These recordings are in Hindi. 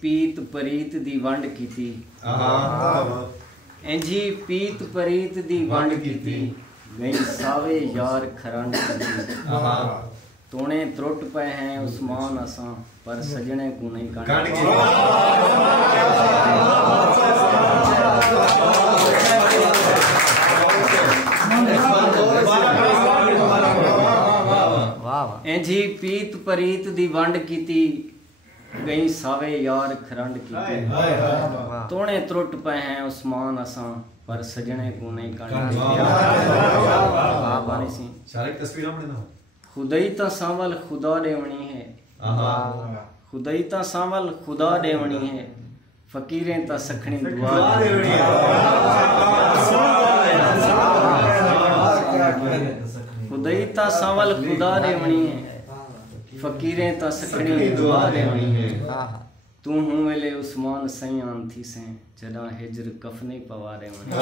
पीत परीत दी वंड कीती इंजी पीत परीत दी वंड कीती गई सावे यार खरंड कीती तोने त्रुट पे हैं उस्मान असां पर सजने को नहीं कांड इंजी पीत परीत दी वंड कीती गई सावे यार खरंड कीती तोने त्रुट पे हैं उस्मान असां पर सजने को नहीं कांड खुदाई ता सांवल खुदा देवनी है खुदाई ता सांवल खुदा देवनी है फकीरें ता सखनी दुआ देवनी है खुदाई ता सांवल खुदा देवनी है फकीरें ता सखनी दुआ देवनी है तू हूं वेले उस्मान सयान थी से जदा हिजर कफनी पवारे वनी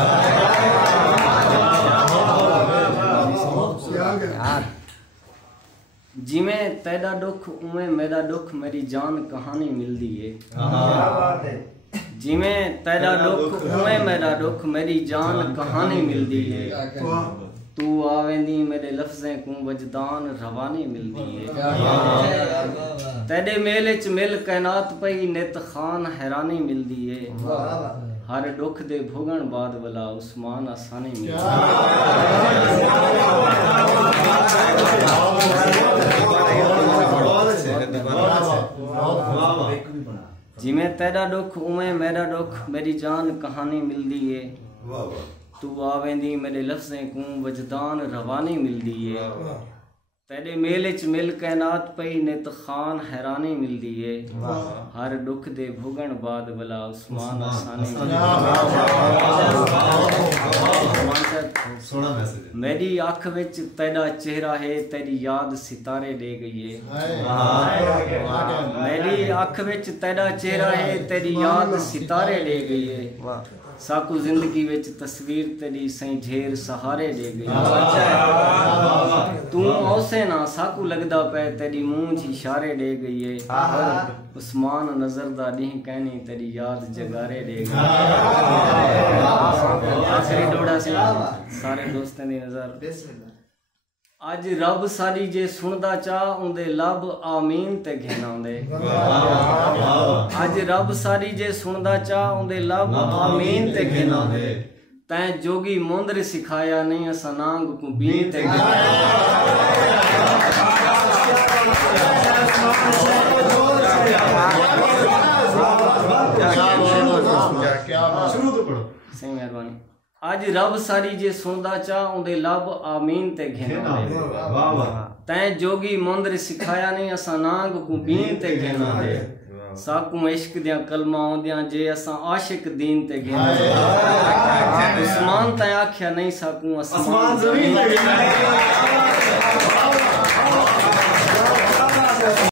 जिमें तेरा दुख उमें मेरा दुख मेरी जान कहानी मिलदी है जिमें तेरा दुख उमें मेरा दुख मेरी जान कहानी मिलदी है तू आवेंदी मेरे लफ्ज़ें को वजदान रवानी मिलदी है तेरे मेले च मिल कैनात पई नित खान हैरानी मिलदी है हर दुख दे भोगण बाद वाला उस्मान आसानी मिलदी जिमें तेरा दुख उमें मेरा दुख मेरी जान कहानी मिलदी है तू आवेंदी मेरे लफ्ज़ें को वजदान रवानी मिलदी है तेरे मेले च मिल कैनात पई नित खान हैरानी मिलदी है हर दुख दे भोगण बाद वाला उस्मान आसानी मेरी अख विच तेरा चेहरा है तेरी याद सितारे दे गई है मेरी अख विच तेरा चेहरा है तेरी याद सितारे दे गई है साकू जिंदगी विच तस्वीर तेरी सही झेर सहारे दे गई तू औसे ना साकू लगदा पे तेरी मुंह इशारे दे गई है उस्मान नजर दा दी कहनी तेरी याद जगारे दे गई आखिरी डोड़ा से सारे दोस्तां दी नजर अज रब सारी जे सुनदा चाह उंदे लब आमीन ते घेनाउंदे अज रब सारी जे सुनदा चाह उंदे लब आमीन ते घेनाउंदे तैं जोगी मुंदर सिखाया नहीं असा नांग को बीन ते सही मेहरबानी आज रब सारी जे सुनदा चाह उंदे लब आमीन ते घेनाउंदे तैं जोगी मुंदर सिखाया नहीं असा नांग को बीन ते घेनाउंदे साकू इश्क दियां कलमा आउंदियां जे असा आशिक दीन ते घेनाउंदे उस्मान तैं आख्या नहीं साकू आसमान जमीन ते